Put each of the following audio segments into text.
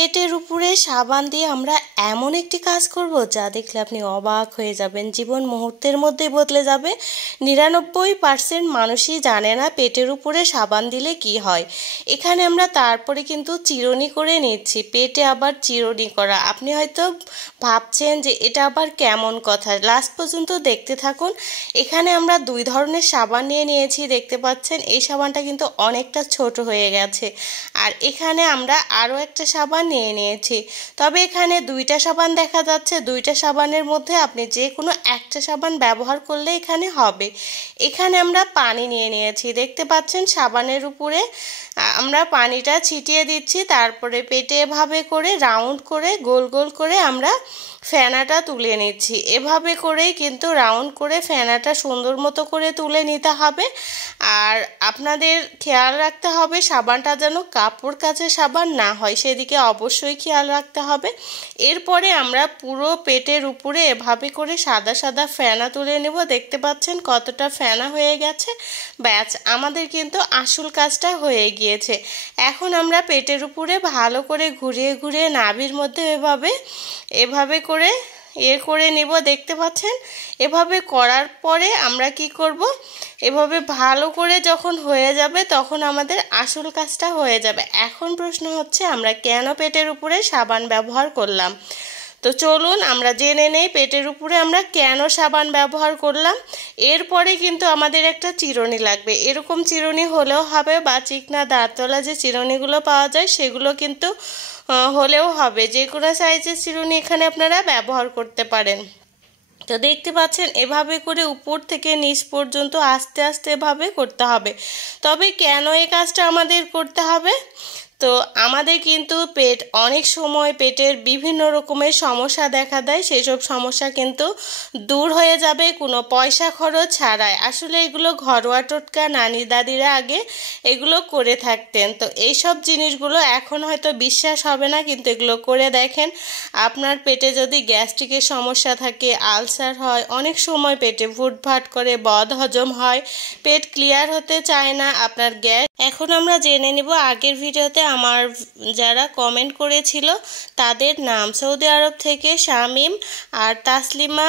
পেটের উপরে সাবান দিয়ে আমরা এমন একটি কাজ করব যা দেখলে আপনি অবাক হয়ে যাবেন। জীবন মুহূর্তের মধ্যেই বদলে যাবে। 99% মানুষই জানে না পেটের উপরে সাবান দিলে কি হয়। এখানে আমরা তারপরে কিন্তু চিরুনি করে নিচ্ছি। পেটে আবার চিরুনি করা, আপনি হয়তো ভাবছেন যে এটা আবার কেমন কথা। লাস্ট পর্যন্ত দেখতে থাকুন। এখানে আমরা 2 ধরনের সাবান নিয়েছি, দেখতে পাচ্ছেন। এই সাবানটা কিন্তু অনেকটা ছোট হয়ে গেছে। আর এখানে আমরা আরও একটা সাবান নিয়েছি। তবে এখানে 2টা সাবান দেখা যাচ্ছে। 2টা সাবানের মধ্যে আপনি যে কোনো একটা সাবান ব্যবহার করলে এখানে হবে। এখানে আমরা পানি নিয়েছি, দেখতে পাচ্ছেন। সাবানের উপরে আমরা পানিটা ছিটিয়ে দিচ্ছি। তারপরে পেটে এভাবে করে রাউন্ড করে গোল গোল করে আমরা ফেনাটা তুলে নিচ্ছি। এভাবে করেই কিন্তু রাউন্ড করে ফেনাটা সুন্দর মতো করে তুলে নিতে হবে। আর আপনাদের খেয়াল রাখতে হবে সাবানটা যেন কাপড় কাচা সাবান না হয়, সেদিকে অবশ্যই খেয়াল রাখতে হবে। এরপরে আমরা পুরো পেটের উপরে এভাবে করে সাদা সাদা ফেনা তুলে নেব। দেখতে পাচ্ছেন কতটা ফেনা হয়ে গেছে। ব্যাস, আমাদের কিন্তু আসল কাজটা হয়ে গিয়েছে। এখন আমরা পেটের উপরে ভালো করে ঘুরিয়ে ঘুরিয়ে নাভির মধ্যে এভাবে করে করে নেব। দেখতে পাচ্ছেন। এভাবে করার পরে আমরা কি করব, এভাবে ভালো করে যখন হয়ে যাবে তখন আমাদের আসল কাজটা হয়ে যাবে। এখন প্রশ্ন হচ্ছে আমরা কেন পেটের উপরে সাবান ব্যবহার করলাম। তো চলুন আমরা জেনে নেই পেটের উপরে আমরা কেন সাবান ব্যবহার করলাম। এরপরে কিন্তু আমাদের একটা চিরুনি লাগবে। এরকম চিরুনি হলেও হবে, বা চিকনা দাঁতওয়ালা যে চিরুনিগুলো পাওয়া যায় সেগুলো কিন্তু হলেও হবে। যে কোনো সাইজের চিরুনি এখানে আপনারা ব্যবহার করতে পারেন। তো দেখতে পাচ্ছেন এভাবে করে উপর থেকে নিচ পর্যন্ত আস্তে আস্তে এভাবে করতে হবে। তবে কেন এই কাজটা আমাদের করতে হবে, তো আমাদের কিন্তু অনেক সময় পেটের বিভিন্ন রকমের সমস্যা দেখা দেয়। সেই সব সমস্যা কিন্তু দূর হয়ে যাবে কোনো পয়সা খরচ ছাড়াই। আসলে এগুলো ঘরোয়া টোটকা নানি দাদিরা আগে এগুলো করে থাকতেন। তো এইসব জিনিসগুলো এখন হয়তো বিশ্বাস হবে না, কিন্তু এগুলো করে দেখেন। আপনার পেটে যদি গ্যাস্ট্রিকের সমস্যা থাকে, আলসার হয়, অনেক সময় পেটে ফুটফাট করে, বদহজম হয়, পেট ক্লিয়ার হতে চায় না, আপনার গ্যাস। এখন আমরা জেনে নিব আগের ভিডিওতে আমার যারা কমেন্ট করেছিল তাদের নাম। সৌদি আরব থেকে শামিম আর তাসলিমা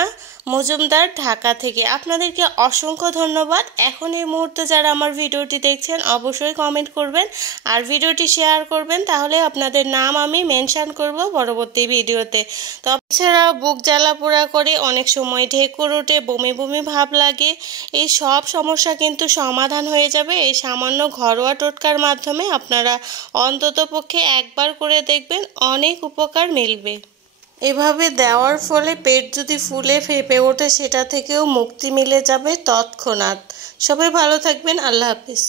মজুমদার, ঢাকা থেকে। আপনাদেরকে অসংখ্য ধন্যবাদ। এখন এই মুহূর্তে যারা আমার ভিডিওটি দেখছেন অবশ্যই কমেন্ট করবেন আর ভিডিওটি শেয়ার করবেন, তাহলে আপনাদের নাম আমি মেনশন করব পরবর্তী ভিডিওতে। তো এছাড়া বুক জ্বালা পোড়া করে, অনেক সময় ঢেকুর ওঠে, বমি বমি ভাব লাগে, এই সব সমস্যা কিন্তু সমাধান হয়ে যাবে এই সামান্য ঘরোয়া টোটকার মাধ্যমে। আপনারা অন্ততপক্ষে একবার করে দেখবেন, অনেক উপকার মিলবে। এভাবে দেওয়ার ফলে পেট যদি ফুলে ফেঁপে ওঠে সেটা থেকেও মুক্তি মিলে যাবে তৎক্ষণাৎ। সবাই ভালো থাকবেন। আল্লাহ হাফিজ।